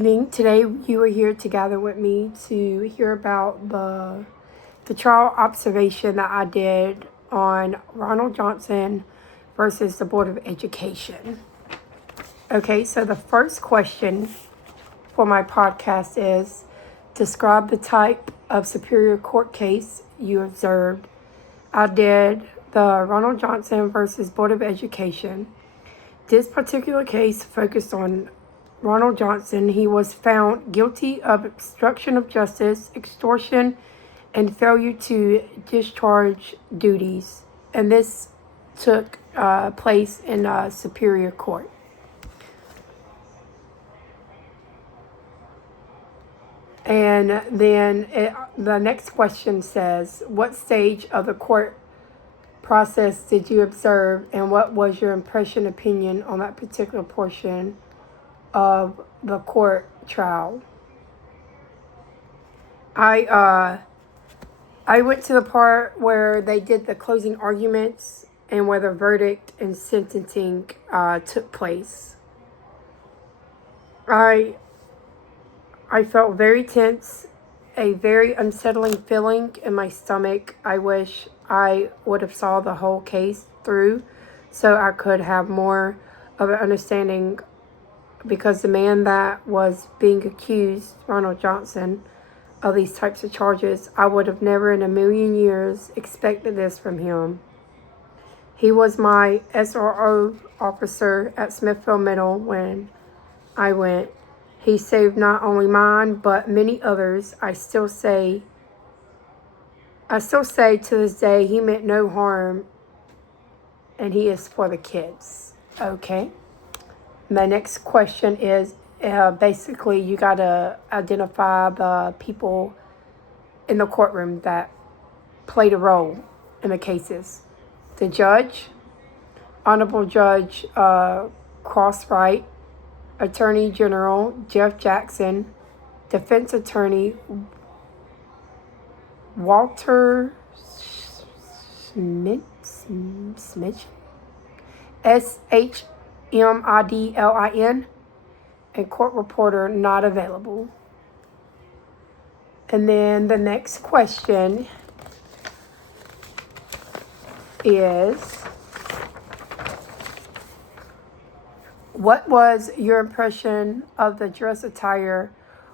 Today you are here to gather with me to hear about the trial observation that I did on Ronald Johnson versus the Board of Education. Okay, so the first question for my podcast is describe the type of Superior Court case you observed. I did the Ronald Johnson versus Board of Education. This particular case focused on Ronald Johnson. He was found guilty of obstruction of justice, extortion, and failure to discharge duties. And this took place in a Superior Court. And then the next question says, what stage of the court process did you observe, and what was your opinion on that particular portion of the court trial? I went to the part where they did the closing arguments and where the verdict and sentencing took place. I felt very tense, a very unsettling feeling in my stomach. I wish I would have saw the whole case through so I could have more of an understanding, because the man that was being accused, Ronald Johnson, of these types of charges, I would have never in a million years expected this from him. He was my SRO officer at Smithfield Middle when I went. He saved not only mine, but many others. I still say to this day, he meant no harm, and he is for the kids. Okay. My next question is, basically, you got to identify the people in the courtroom that played a role in the cases. The judge, Honorable Judge Crosswright, Attorney General Jeff Jackson, Defense Attorney Walter Smith, SHMIDLIN, and court reporter not available. And then the next question is, what was your impression of the dress attire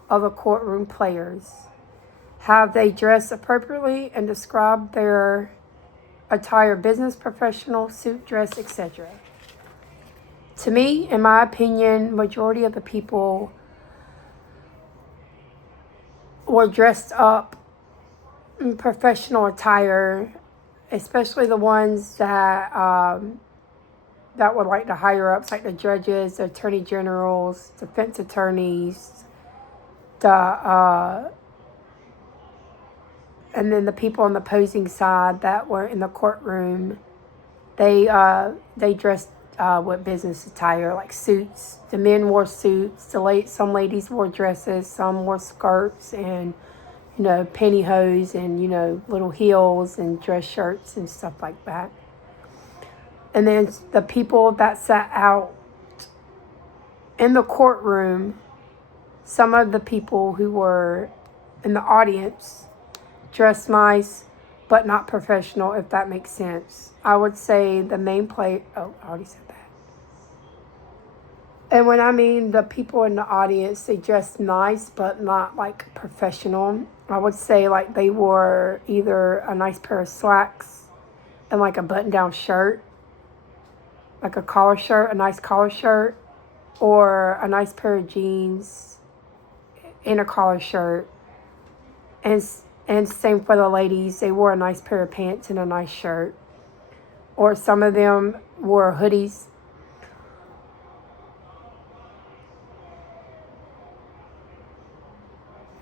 of the courtroom players? Have they dressed appropriately, and describe their attire: business, professional, suit, dress, etc.? To me, in my opinion, majority of the people were dressed up in professional attire, especially the ones that were like the higher ups, like the judges, the attorney generals, defense attorneys, and then the people on the opposing side that were in the courtroom. They dressed with business attire, like suits. The men wore suits. Some ladies wore dresses. Some wore skirts and, pantyhose and, little heels and dress shirts and stuff like that. And then the people that sat out in the courtroom, some of the people who were in the audience dressed nice, but not professional, if that makes sense. I would say the main play. Oh, I already said that. And when I mean the people in the audience, they dressed nice, but not like professional. I would say like they wore either a nice pair of slacks and like a button-down shirt, like a collar shirt, a nice collar shirt, or a nice pair of jeans and a collar shirt. And same for the ladies. They wore a nice pair of pants and a nice shirt. Or some of them wore hoodies.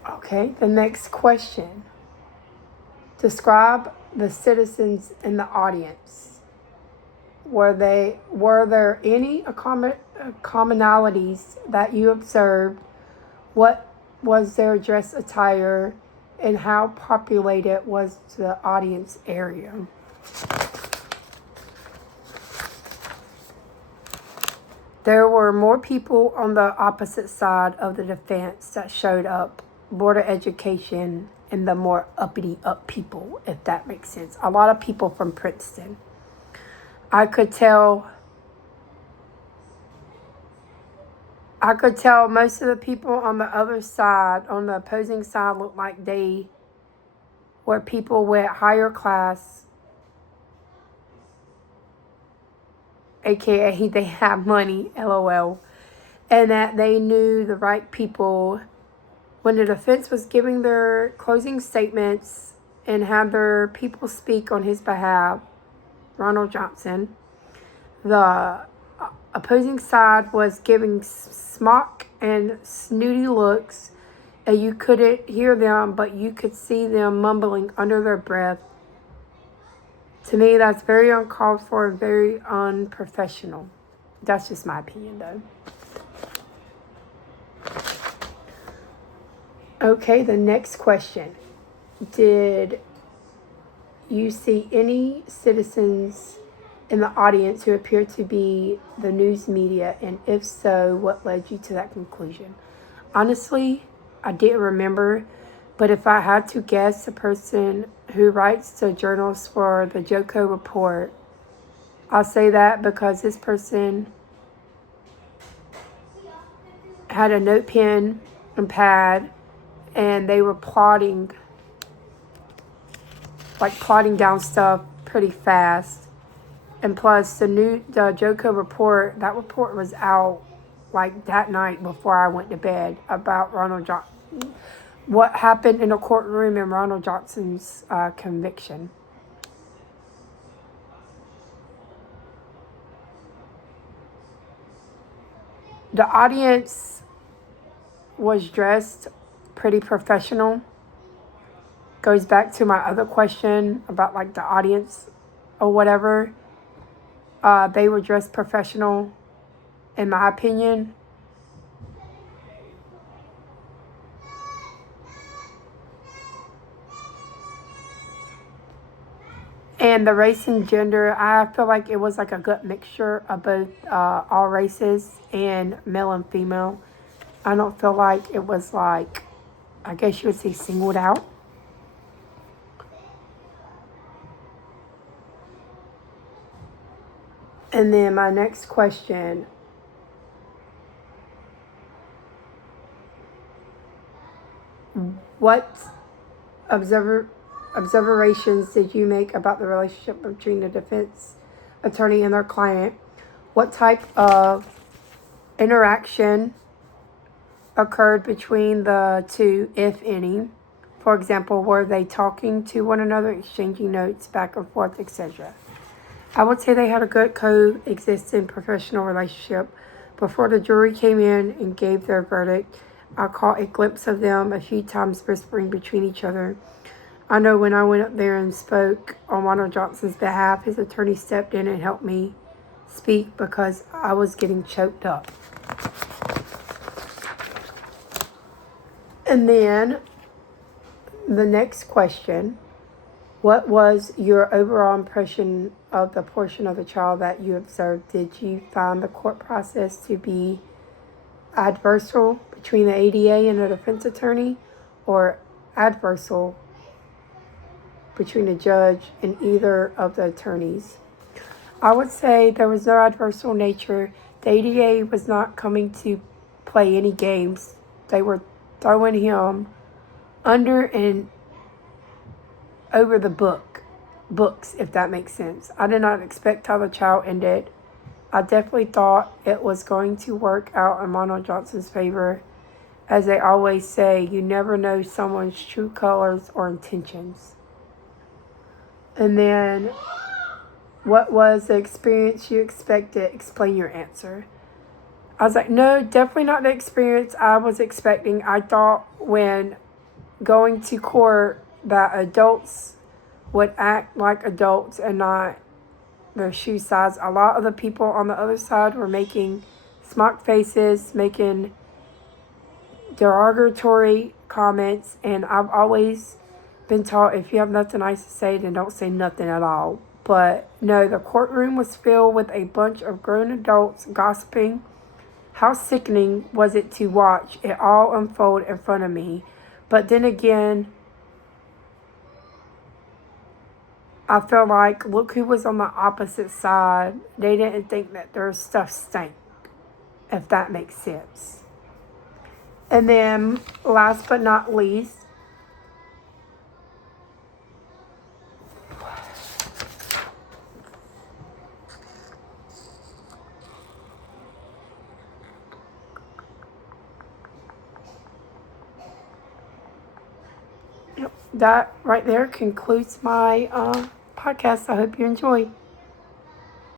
Okay, the next question. Describe the citizens in the audience. Were there any commonalities that you observed? What was their dress attire, and how populated was the audience area? There were more people on the opposite side of the defense that showed up. Board of Education and the more uppity up people, if that makes sense. A lot of people from Princeton. I could tell most of the people on the other side, on the opposing side, looked like they were people with higher class, aka they have money, LOL, and that they knew the right people. When the defense was giving their closing statements and had their people speak on his behalf, Ronald Johnson, the opposing side was giving smock and snooty looks, and you couldn't hear them, but you could see them mumbling under their breath. To me, that's very uncalled for and very unprofessional. That's just my opinion, though. Okay, the next question. Did you see any citizens in the audience who appeared to be the news media? And if so, what led you to that conclusion? Honestly, I didn't remember. But if I had to guess, the person who writes the journals for the JoCo report, I'll say that because this person had a note pen and pad, and they were plotting down stuff pretty fast. And plus, the JoCo report, that report was out like that night before I went to bed about Ronald Johnson. What happened in a courtroom in Ronald Johnson's conviction. The audience was dressed pretty professional. Goes back to my other question about like the audience or whatever. They were dressed professional, in my opinion. And the race and gender, I feel like it was like a good mixture of both all races and male and female. I don't feel like it was like, I guess you would say, singled out. And then my next question. What observations did you make about the relationship between the defense attorney and their client? What type of interaction occurred between the two, if any? For example, were they talking to one another, exchanging notes back and forth, etc.? I would say they had a good coexisting professional relationship. Before the jury came in and gave their verdict, I caught a glimpse of them a few times whispering between each other. I know when I went up there and spoke on Ronald Johnson's behalf, his attorney stepped in and helped me speak because I was getting choked up. And then the next question, what was your overall impression of the portion of the trial that you observed? Did you find the court process to be adversarial between the ADA and the defense attorney, or adversarial between the judge and either of the attorneys? I would say there was no adversarial nature. The ADA was not coming to play any games. They were throwing him under and over the books, if that makes sense. I did not expect how the trial ended. I definitely thought it was going to work out in Ronald Johnson's favor. As they always say, you never know someone's true colors or intentions. And then, what was the experience you expected? Explain your answer. I was like, no, definitely not the experience I was expecting. I thought when going to court that adults would act like adults and not their shoe size. A lot of the people on the other side were making smock faces, making derogatory comments, and I've always been taught if you have nothing nice to say, then don't say nothing at all. But no, the courtroom was filled with a bunch of grown adults gossiping How sickening was it to watch it all unfold in front of me? But then again, I feel like, look who was on the opposite side. They didn't think that their stuff stank, if that makes sense. And then, last but not least, that right there concludes my podcast. I hope you enjoy.